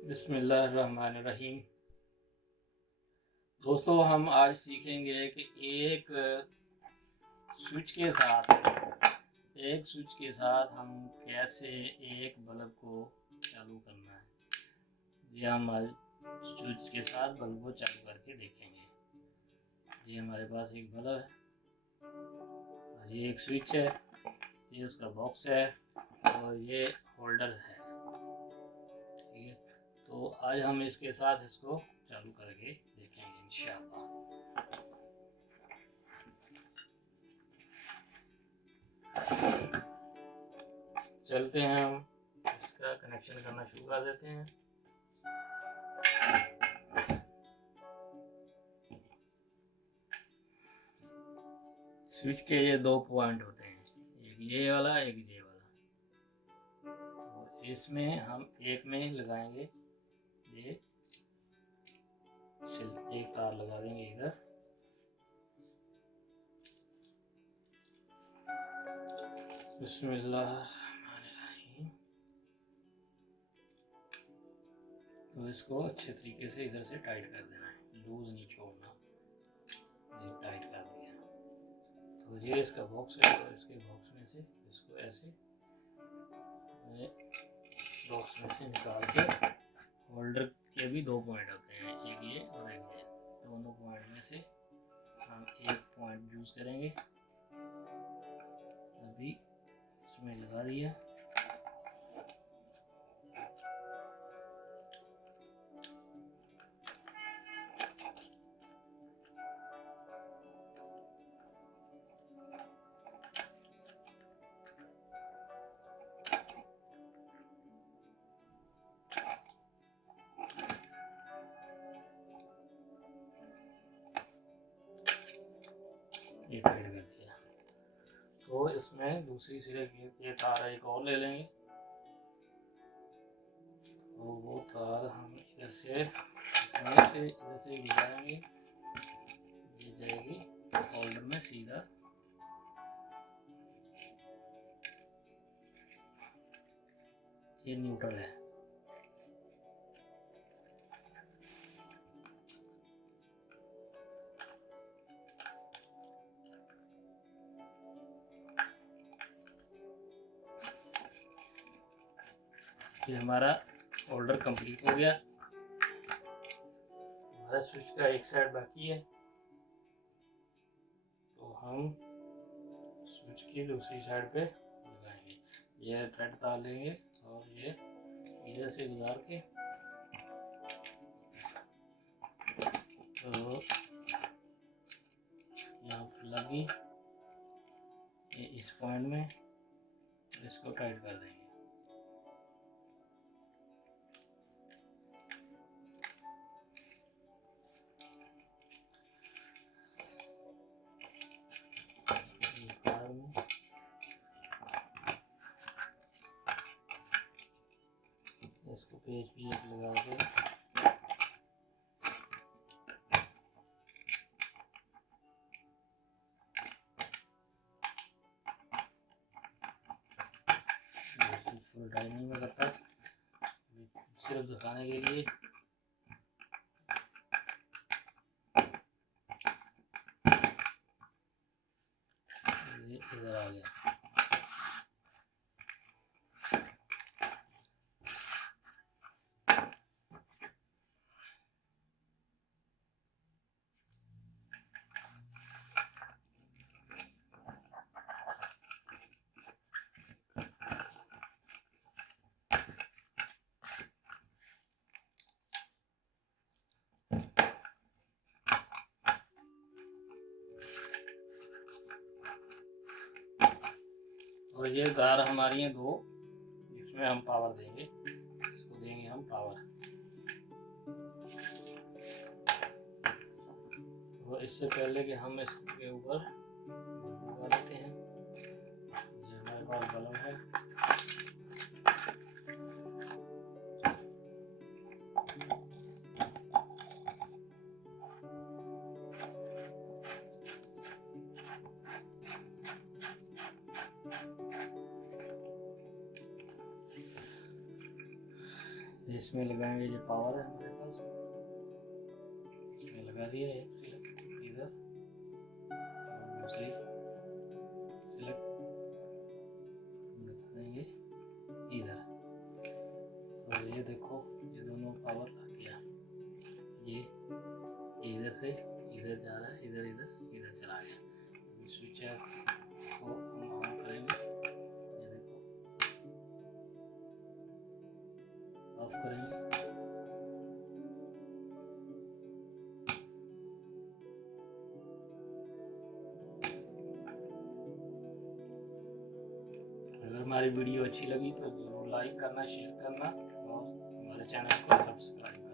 बिस्मिल्लाहिर्रहमानिर्रहीम। दोस्तों, हम आज सीखेंगे कि एक स्विच के साथ हम कैसे एक बल्ब को चालू करना है। ये हम आज स्विच के साथ बल्ब को चालू करके देखेंगे। ये हमारे पास एक बल्ब है, ये एक स्विच है, ये उसका बॉक्स है और ये होल्डर है। ठीक है, तो आज हम इसके साथ इसको चालू करके देखेंगे इंशाअल्लाह। चलते हैं, हम इसका कनेक्शन करना शुरू कर देते हैं। स्विच के ये दो पॉइंट होते हैं, एक ये वाला एक ये वाला। तो इसमें हम एक में लगाएंगे, ये एक तार लगा देंगे इधर, बिस्मिल्लाहिर्रहमानिर्रहीम। तो इसको अच्छे तरीके से इधर से टाइट कर देना है, लूज नहीं छोड़ना। ये टाइट कर दिया। तो ये इसका बॉक्स है, तो इसके बॉक्स में से इसको ऐसे बॉक्स में से निकाल के, होल्डर के भी दो पॉइंट होते हैं, एक ये और एक ये। दोनों पॉइंट में से हम एक पॉइंट यूज करेंगे। अभी इसमें लगा दिया। ये टाइट कर दिया। तो इसमें दूसरी सिरे की ये तार एक और ले लेंगे, तो वो तार हम इधर से इधर से गुजारेंगे, ये जाएगी होल्डर में सीधा। ये न्यूट्रल है। ये हमारा होल्डर कंप्लीट हो गया। हमारा स्विच का एक साइड बाकी है, तो हम स्विच की दूसरी साइड पे लगाएंगे। ये थ्रेड तार लेंगे और ये इधर से गुजार के, तो यहाँ पर लगी ये इस पॉइंट में, इसको टाइट कर देंगे। इसको पेज भी एक लगा के फुल टाइमिंग में करता, सिर्फ दिखाने के लिए। ये इधर आ गया। और ये तार हमारी हैं दो, इसमें हम पावर देंगे, इसको देंगे हम पावर। और इससे पहले कि हम इसके ऊपर लगा लेते हैं, ये हमारे पास बल्ब है। इसमें लगाएंगे, जो पावर है हमारे पास इसमें लगा दिया, एक सिलेक्ट इधर और दूसरी सिलेक्ट लगा देंगे इधर। तो ये देखो ये दोनों पावर आ गया, ये इधर से इधर जा रहा है, इधर इधर इधर चला गया। स्विच को हम ऑन करेंगे, ये देखो ऑफ करेंगे, अगर हमारी वीडियो अच्छी लगी तो जरूर लाइक करना, शेयर करना और हमारे चैनल को सब्सक्राइब करना।